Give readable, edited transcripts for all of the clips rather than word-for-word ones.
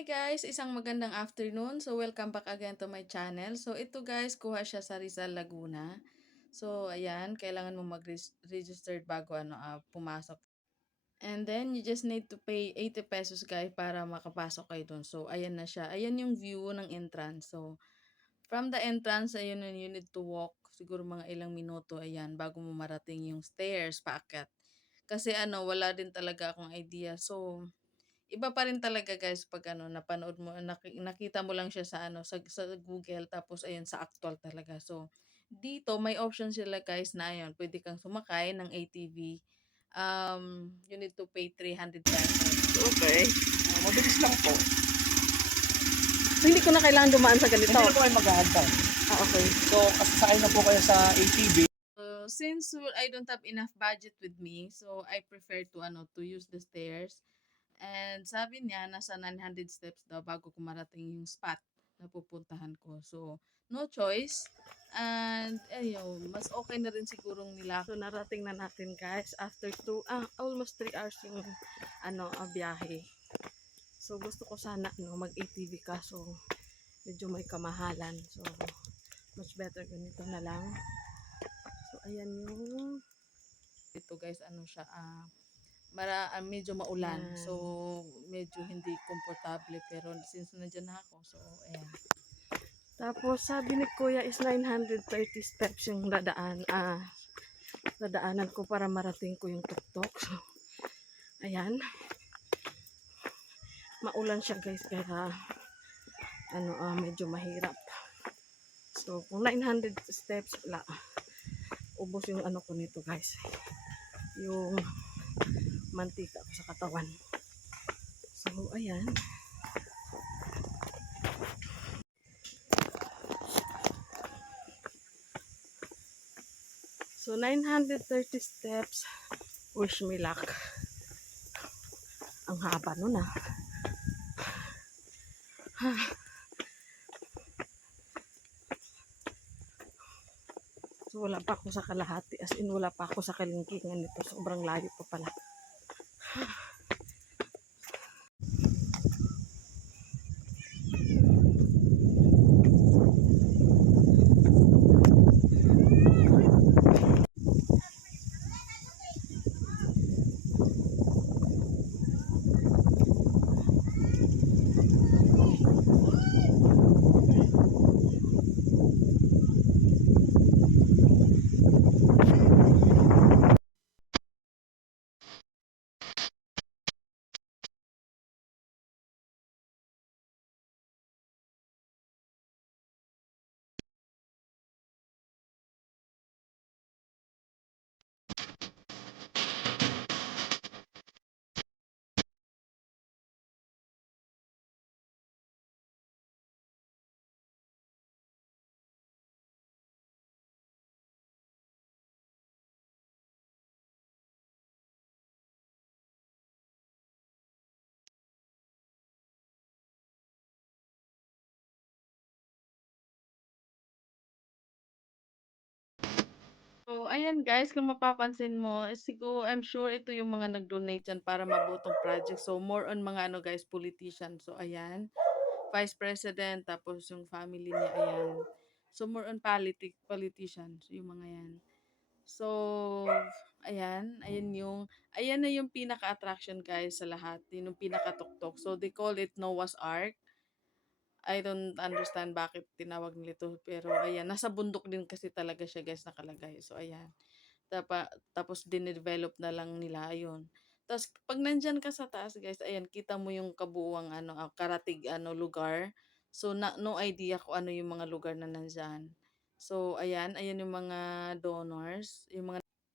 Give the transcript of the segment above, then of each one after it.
Hi guys! Isang magandang afternoon. So welcome back again to my channel. So ito guys, kuha siya sa Rizal, Laguna. So ayan, kailangan mo mag-register bago pumasok. And then you just need to pay 80 pesos guys para makapasok kayo dun. So ayan na siya. Ayan yung view ng entrance. So from the entrance, ayun you need to walk siguro mga ilang minuto ayan bago mo marating yung stairs paakyat. Kasi wala din talaga akong idea. So iba pa rin talaga guys 'pag napanood mo nakita mo lang siya sa Google tapos ayun sa actual talaga. So, dito may option sila guys na ayun puwede kang sumakay ng ATV. You need to pay 300 pesos. Okay. Mabilis lang po. So, hindi ko na kailangan dumaan sa ganito? Hindi na po kayo maghahantay. Okay. So, kasasakay na po kayo sa ATV. So, since I don't have enough budget with me, so I prefer to use the stairs. And sabi niya nasa 900 steps daw bago ko marating yung spot na pupuntahan ko. So, no choice. And ayun, mas okay na rin sigurong nila. So, narating na natin guys after almost 3 hours yung biyahe. So, gusto ko sana mag-ATV kaso medyo may kamahalan. So, much better ganito na lang. So, ayan yung ito guys, siya, medyo maulan. Yan. So, medyo hindi komportable. Pero since nandiyan na ako, so, ayan. Tapos, sabi ni Kuya is 930 steps yung dadaanan ko para marating ko yung tuktok. So, ayan. Maulan siya guys, kaya medyo mahirap. So, kung 900 steps, wala. Ubos yung ko nito guys. Yung mantika ko sa katawan. So, ayan. So, 930 steps. Wish me luck. Ang haba nun So, wala pa ako sa kalahati. As in, wala pa ako sa kalingkingan nito. Sobrang layo pa pala. So, ayan guys, kung mapapansin mo, siguro, I'm sure ito yung mga nag-donate dyan para mabutong project. So, more on mga guys, politician. So, ayan, Vice President, tapos yung family niya, ayan. So, more on politicians, yung mga yan. So, ayan na yung pinaka-attraction guys sa lahat. Yun yung pinaka-tuktok. So, they call it Noah's Ark. I don't understand bakit tinawag nila ito. Pero ayan, nasa bundok din kasi talaga siya guys nakalagay. So ayan. Tapos dinevelop na lang nila ayun. Tapos pag nandyan ka sa taas guys, ayan, kita mo yung kabuuang karatig lugar. So no idea kung ano yung mga lugar na nandyan. So ayan yung mga donors,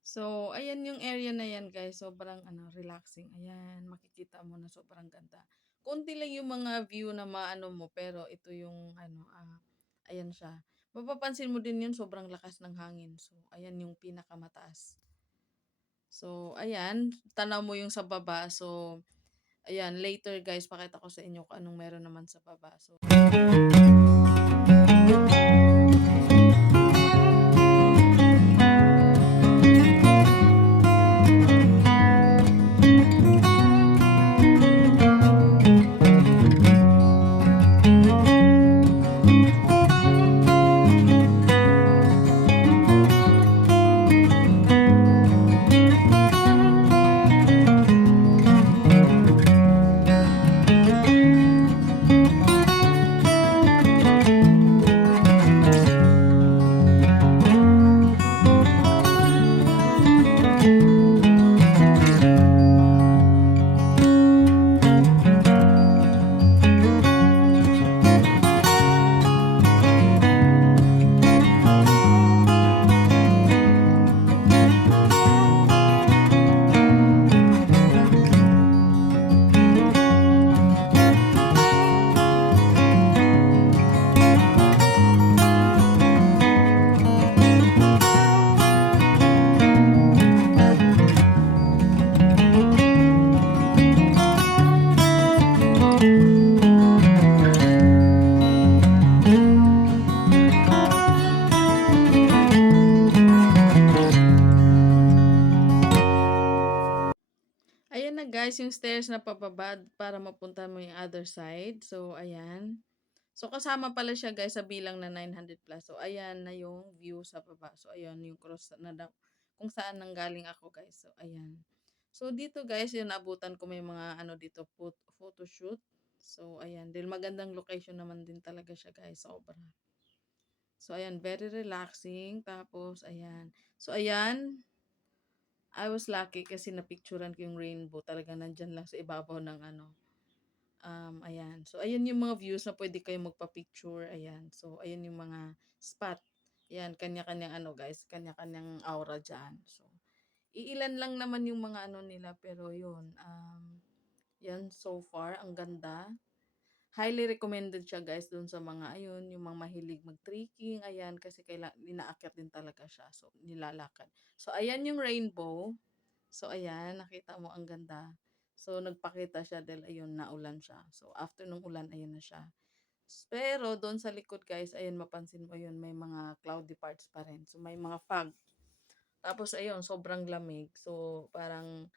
So, ayan yung area na yan guys. Sobrang relaxing. Ayan, makikita mo na sobrang ganda. Konti lang yung mga view na maano mo, pero ito yung ayan siya. Mapapansin mo din yun, sobrang lakas ng hangin. So, ayan yung pinakamataas. So, ayan, tanaw mo yung sa baba. So, ayan, later guys, pakita ko sa inyo kung anong meron naman sa baba. So, guys yung stairs na pababa para mapunta mo yung other side. So, ayan. So, kasama pala siya guys sa bilang na 900 plus. So, ayan na yung view sa baba. So, ayan yung cross na kung saan nanggaling ako guys. So, ayan. So, dito guys, yung naabutan ko may mga ano dito, photoshoot. So, ayan. Dahil magandang location naman din talaga siya guys. Sobra. So, ayan. Very relaxing. Tapos, ayan. So, ayan. I was lucky kasi napicturean ko yung rainbow. Talaga nandyan lang sa ibabaw ng ano. Ayan. So, ayan yung mga views na pwede kayo magpa-picture. Ayan. So, ayan yung mga spot. Ayan, kanya-kanyang ano guys, kanya-kanyang aura dyan. So, iilan lang naman yung mga ano nila, pero yun. Yan, so far, ang ganda. Highly recommended siya guys dun sa mga, ayun, yung mga mahilig mag-trekking. Ayan, kasi inaakyat din talaga siya. So, nilalakad. So, ayan yung rainbow. So, ayan, nakita mo ang ganda. So, nagpakita siya dahil ayun, naulan siya. So, after nung ulan, ayun na siya. Pero, doon sa likod guys, ayun, mapansin mo yun, may mga cloudy parts pa rin. So, may mga fog. Tapos, ayun, sobrang lamig. So, parang,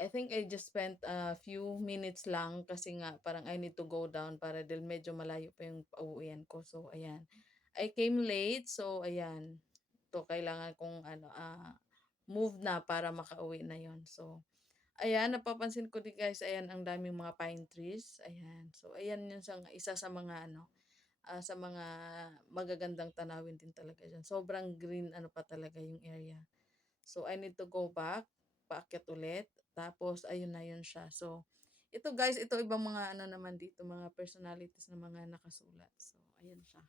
I think I just spent a few minutes lang kasi nga parang I need to go down para dahil medyo malayo pa yung pauwian ko. So, ayan. I came late. So, ayan. To kailangan kong move na para makauwi na yon. So, ayan, napapansin ko din guys, ayan, ang daming mga pine trees. Ayan. So, ayan yun isa sa mga sa mga magagandang tanawin din talaga dyan. Sobrang green pa talaga yung area. So, I need to go back, paakyat ulit. Tapos, ayun na yun siya. So, ito guys, ito ibang mga naman dito, mga personalities na mga nakasulat. So, ayan siya.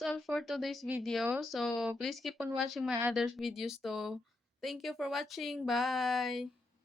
that's all for today's video. So please keep on watching my other videos too. Thank you for watching. Bye.